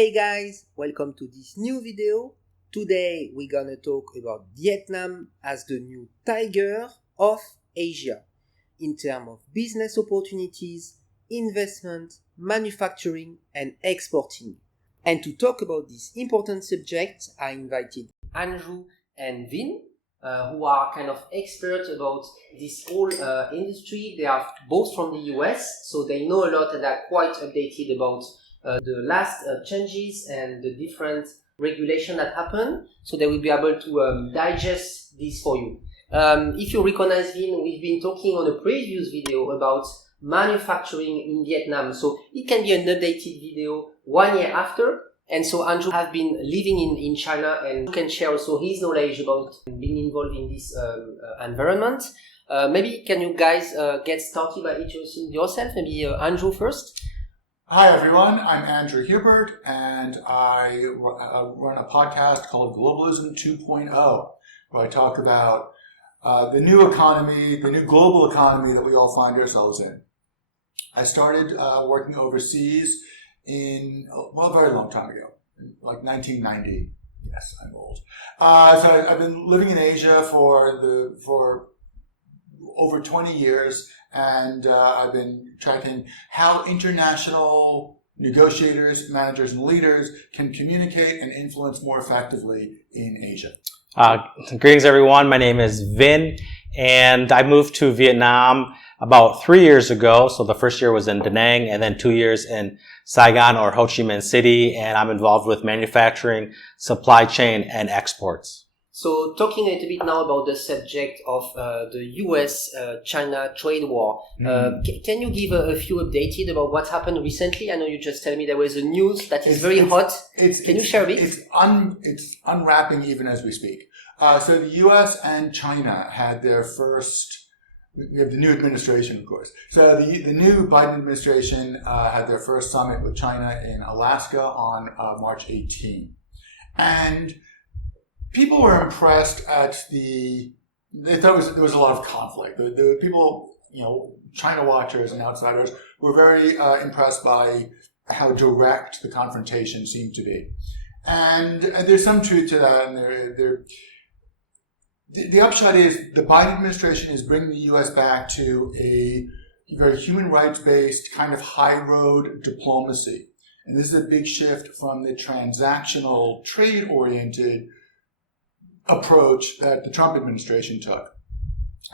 Hey guys, welcome to this new video. Today we're gonna talk about Vietnam as the new tiger of Asia in terms of business opportunities, investment, manufacturing and exporting. And to talk about this important subject, I invited Andrew and Vin, who are kind of experts about this whole industry. They are both from the US, so they know a lot and are quite updated about the last changes and the different regulation that happen, so they will be able to digest this for you. If you recognize Vin, we've been talking on a previous video about manufacturing in Vietnam, so it can be an updated video 1 year after. And so Andrew has been living in China and can share also his knowledge about being involved in this environment. Maybe can you guys get started by introducing yourself? Maybe Andrew first. Hi everyone, I'm Andrew Hubert and I run a podcast called Globalism 2.0 where I talk about the new economy, the new global economy that we all find ourselves in. I started working overseas a very long time ago, like 1990. Yes, I'm old. So I've been living in Asia for over 20 years. And I've been tracking how international negotiators, managers, and leaders can communicate and influence more effectively in Asia. Greetings, everyone. My name is Vin, and I moved to Vietnam about 3 years ago. So the first year was in Da Nang, and then 2 years in Saigon or Ho Chi Minh City, and I'm involved with manufacturing, supply chain, and exports. So talking a little bit now about the subject of the US-China trade war, can you give a few updated about what happened recently? I know you just told me there was a news that is very hot. Can you share a bit? It's unwrapping even as we speak. So the US and China had their first, we have the new administration, of course. So the new Biden administration had their first summit with China in Alaska on March 18. And people were impressed at they thought there was a lot of conflict. The people, China watchers and outsiders were very impressed by how direct the confrontation seemed to be. And there's some truth to that. And the upshot is the Biden administration is bringing the U.S. back to a very human rights-based kind of high-road diplomacy. And this is a big shift from the transactional, trade-oriented approach that the Trump administration took.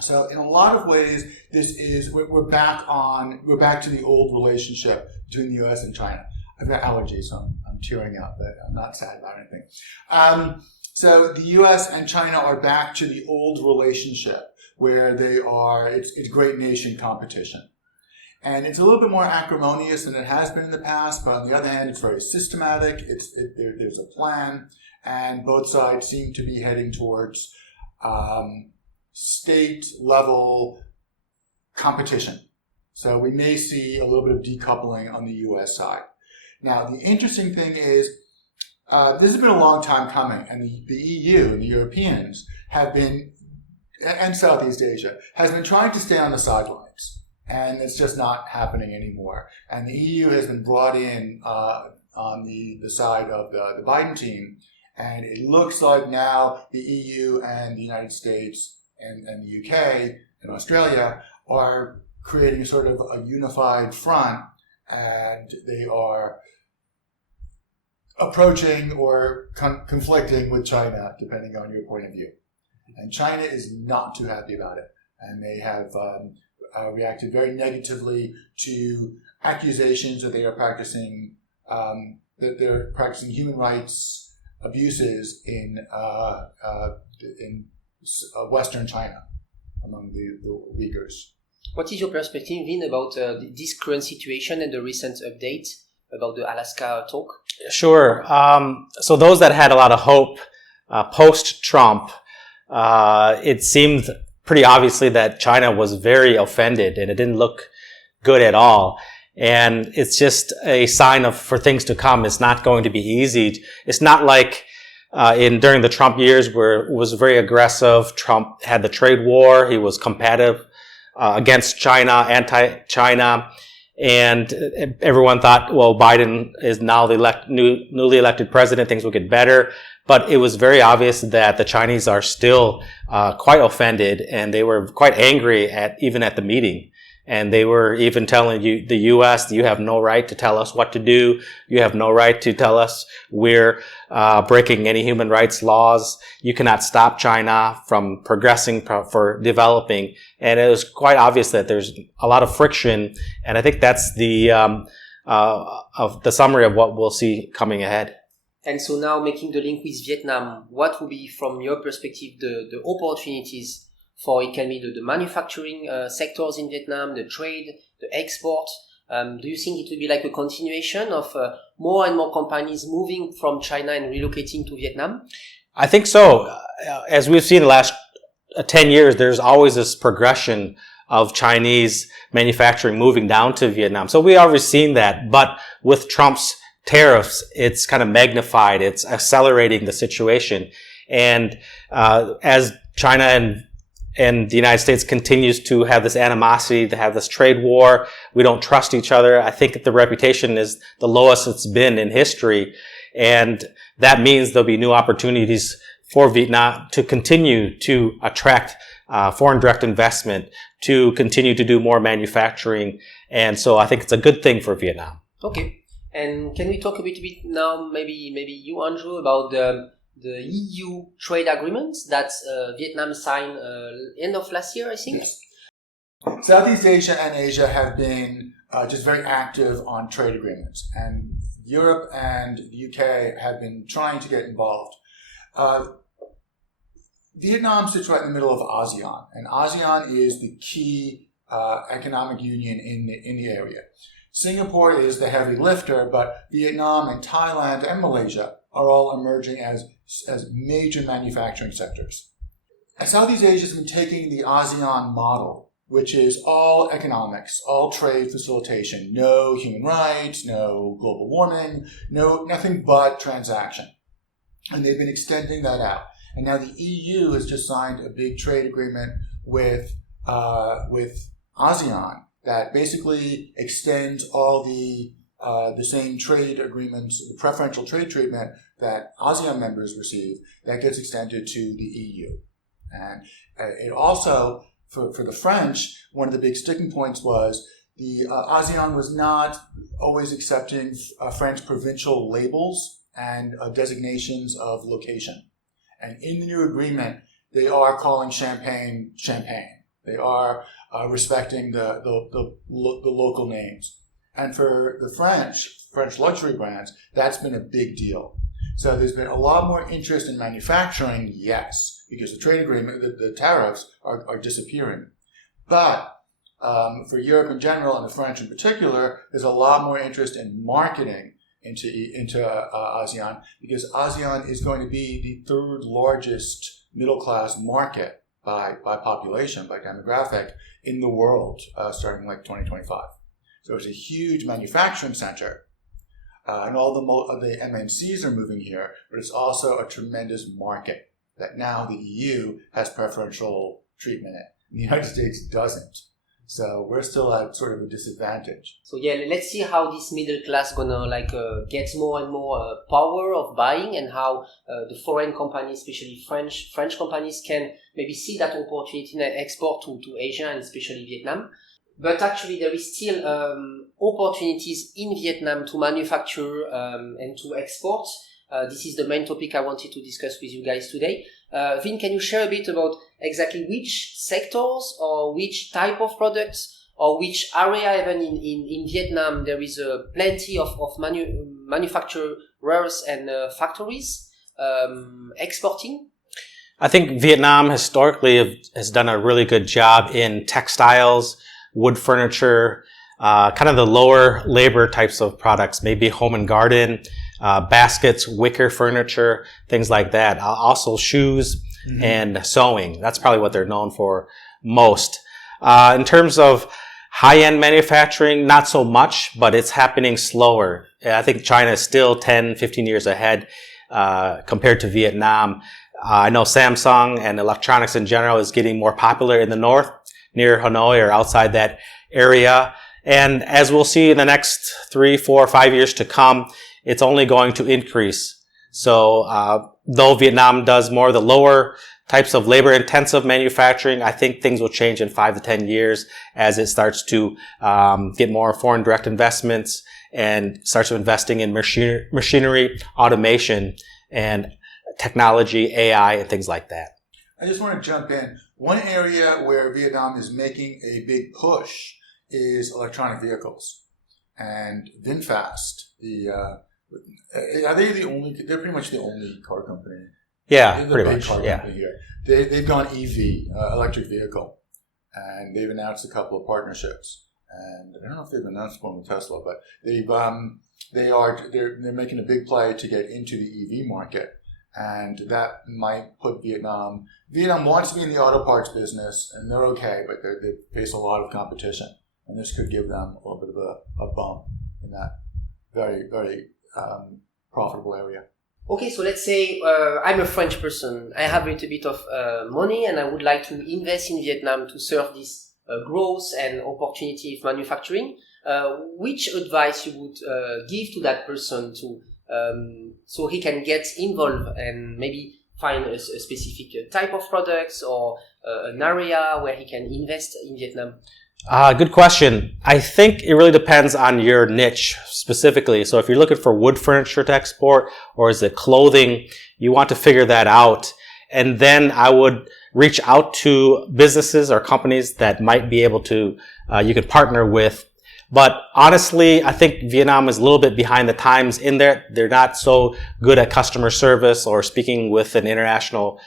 So in a lot of ways, we're back to the old relationship between the U.S. and China. I've got allergies, so I'm tearing up, but I'm not sad about anything. So the U.S. and China are back to the old relationship where it's great nation competition. And it's a little bit more acrimonious than it has been in the past, but on the other hand, it's very systematic. There's a plan. And both sides seem to be heading towards state-level competition. So we may see a little bit of decoupling on the U.S. side. Now, the interesting thing is, this has been a long time coming, and the EU and the Europeans have been, and Southeast Asia, has been trying to stay on the sidelines. And it's just not happening anymore. And the EU has been brought in on the side of the Biden team. And it looks like now the EU and the United States and the UK and Australia are creating sort of a unified front, and they are approaching or conflicting with China, depending on your point of view. And China is not too happy about it. And they have reacted very negatively to accusations that they are practicing human rights abuses in Western China among the Uyghurs. What is your perspective, Vin, about this current situation and the recent update about the Alaska talk? Sure. So those that had a lot of hope post-Trump, it seemed pretty obviously that China was very offended and it didn't look good at all. And it's just a sign for things to come. It's not going to be easy. It's not like during the Trump years where it was very aggressive. Trump had the trade war. He was combative against China, anti-China. And everyone thought, well, Biden is now the newly elected president, things will get better. But it was very obvious that the Chinese are still quite offended, and they were quite angry even at the meeting. And they were even telling the U.S., you have no right to tell us what to do. You have no right to tell us we're breaking any human rights laws. You cannot stop China from progressing, for developing. And it was quite obvious that there's a lot of friction. And I think that's the summary of what we'll see coming ahead. And so now, making the link with Vietnam, what would be, from your perspective, the opportunities for, it can be the manufacturing sectors in Vietnam, the trade, the export? Do you think it will be like a continuation of more and more companies moving from China and relocating to Vietnam? I think so. As we've seen the last 10 years, there's always this progression of Chinese manufacturing moving down to Vietnam. So we already seen that, but with Trump's tariffs, it's kind of magnified. It's accelerating the situation. And as China and the United States continues to have this animosity, to have this trade war, we don't trust each other. I think the reputation is the lowest it's been in history. And that means there'll be new opportunities for Vietnam to continue to attract foreign direct investment, to continue to do more manufacturing. And so I think it's a good thing for Vietnam. Okay. And can we talk a bit now, maybe you, Andrew, about the EU trade agreements that Vietnam signed end of last year, I think? Yes. Southeast Asia and Asia have been just very active on trade agreements, and Europe and the UK have been trying to get involved. Vietnam sits right in the middle of ASEAN, and ASEAN is the key economic union in the area. Singapore is the heavy lifter, but Vietnam and Thailand and Malaysia are all emerging as major manufacturing sectors. Southeast Asia has been taking the ASEAN model, which is all economics, all trade facilitation, no human rights, no global warming, nothing but transaction. And they've been extending that out. And now the EU has just signed a big trade agreement with ASEAN that basically extends all the same trade agreements, the preferential trade treatment that ASEAN members receive, that gets extended to the EU. And it also, for the French, one of the big sticking points was the ASEAN was not always accepting French provincial labels and designations of location. And in the new agreement, they are calling champagne, champagne. They are respecting the local names. And for the French luxury brands, that's been a big deal. So there's been a lot more interest in manufacturing, yes, because the trade agreement, the tariffs are disappearing. But for Europe in general and the French in particular, there's a lot more interest in marketing into ASEAN, because ASEAN is going to be the third largest middle class market by population, by demographic, in the world, starting like 2025. So it's a huge manufacturing center, and all the MNCs are moving here, but it's also a tremendous market that now the EU has preferential treatment in. The United States doesn't. So we're still at sort of a disadvantage. So yeah, let's see how this middle class gonna get more and more power of buying, and how the foreign companies, especially French companies, can maybe see that opportunity and export to Asia and especially Vietnam. But actually, there is still opportunities in Vietnam to manufacture and to export. This is the main topic I wanted to discuss with you guys today. Vin, can you share a bit about exactly which sectors or which type of products or which area even in Vietnam there is plenty of manufacturers and factories exporting? I think Vietnam historically has done a really good job in textiles, wood furniture, kind of the lower labor types of products, maybe home and garden, baskets, wicker furniture, things like that. Also shoes and sewing. That's probably what they're known for most. In terms of high-end manufacturing, not so much, but it's happening slower. I think China is still 10, 15 years ahead compared to Vietnam. I know Samsung and electronics in general is getting more popular in the north, near Hanoi or outside that area. And as we'll see in the next 3, 4, 5 years to come, it's only going to increase. So, though Vietnam does more of the lower types of labor-intensive manufacturing, I think things will change in 5 to 10 years as it starts to get more foreign direct investments and starts investing in machinery, automation, and technology, AI, and things like that. I just want to jump in. One area where Vietnam is making a big push is electronic vehicles. And VinFast, are they the only? They're pretty much the only car company. Yeah, the pretty big much. Car Yeah. company here. They've gone EV, electric vehicle, and they've announced a couple of partnerships. And I don't know if they've announced one with Tesla, but they're making a big play to get into the EV market, and that might put Vietnam. Vietnam wants to be in the auto parts business, and they're okay, but they face a lot of competition, and this could give them a little bit of a bump in that very, very profitable area. Okay, so let's say I'm a French person. I have a little bit of money and I would like to invest in Vietnam to serve this growth and opportunity of manufacturing. Which advice you would give to that person to so he can get involved and maybe find a specific type of products or an area where he can invest in Vietnam? Good question. I think it really depends on your niche specifically. So if you're looking for wood furniture to export, or is it clothing, you want to figure that out. And then I would reach out to businesses or companies that might be able to, you could partner with. But honestly, I think Vietnam is a little bit behind the times in there. They're not so good at customer service or speaking with an international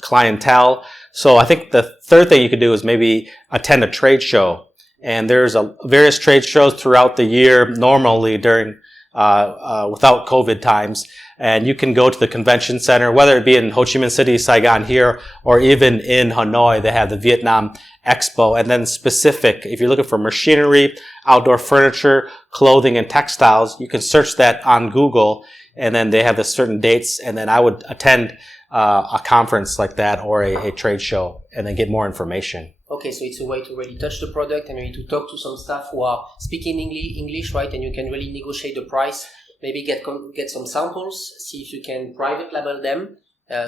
clientele. So I think the third thing you could do is maybe attend a trade show. And there's various trade shows throughout the year, normally during without COVID times. And you can go to the convention center, whether it be in Ho Chi Minh City, Saigon here, or even in Hanoi. They have the Vietnam Expo. And then specific, if you're looking for machinery, outdoor furniture, clothing, and textiles, you can search that on Google. And then they have the certain dates. And then I would attend a conference like that or a trade show and then get more information. Okay, so it's a way to really touch the product and really to talk to some staff who are speaking English, right? And you can really negotiate the price, maybe get some samples, see if you can private label them.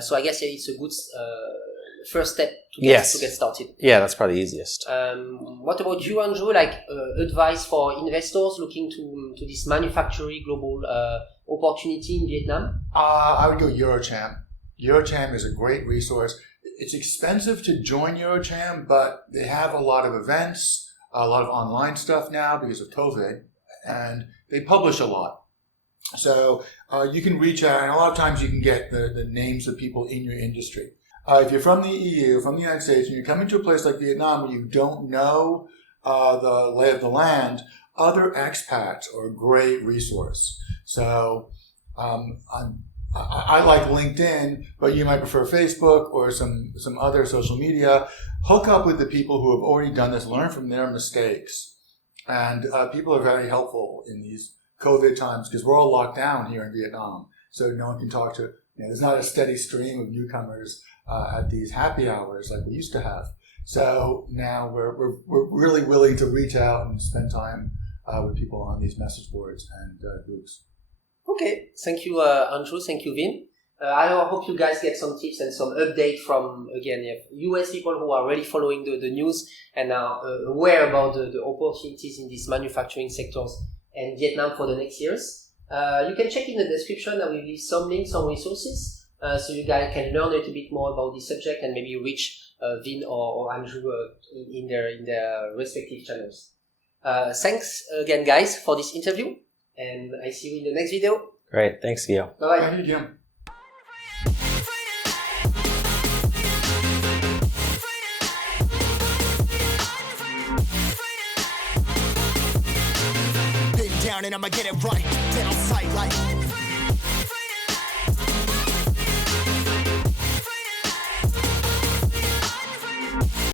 So I guess it's a good first step to get started. Yeah, that's probably the easiest. What about you, Andrew? Like advice for investors looking to this manufacturing global opportunity in Vietnam? I would go Eurocham. Eurocham is a great resource. It's expensive to join Eurocham, but they have a lot of events, a lot of online stuff now because of COVID, and they publish a lot. So you can reach out, and a lot of times you can get the names of people in your industry. If you're from the EU, from the United States, and you're coming to a place like Vietnam where you don't know the lay of the land, other expats are a great resource. So I like LinkedIn, but you might prefer Facebook or some other social media. Hook up with the people who have already done this, learn from their mistakes. And people are very helpful in these COVID times because we're all locked down here in Vietnam. So no one can talk to, there's not a steady stream of newcomers at these happy hours like we used to have. So now we're really willing to reach out and spend time with people on these message boards and groups. Okay, thank you, Andrew. Thank you, Vin. I hope you guys get some tips and some update from, again, US people who are already following the news and are aware about the opportunities in these manufacturing sectors and Vietnam for the next years. You can check in the description. I will leave some links, some resources, so you guys can learn a little bit more about this subject and maybe reach Vin or Andrew in their respective channels. Thanks again, guys, for this interview. And I see you in the next video. Great. Thanks, Guillaume. Bye-bye. Thank you, Jim. Been down and I'ma get it right. Dead on sight like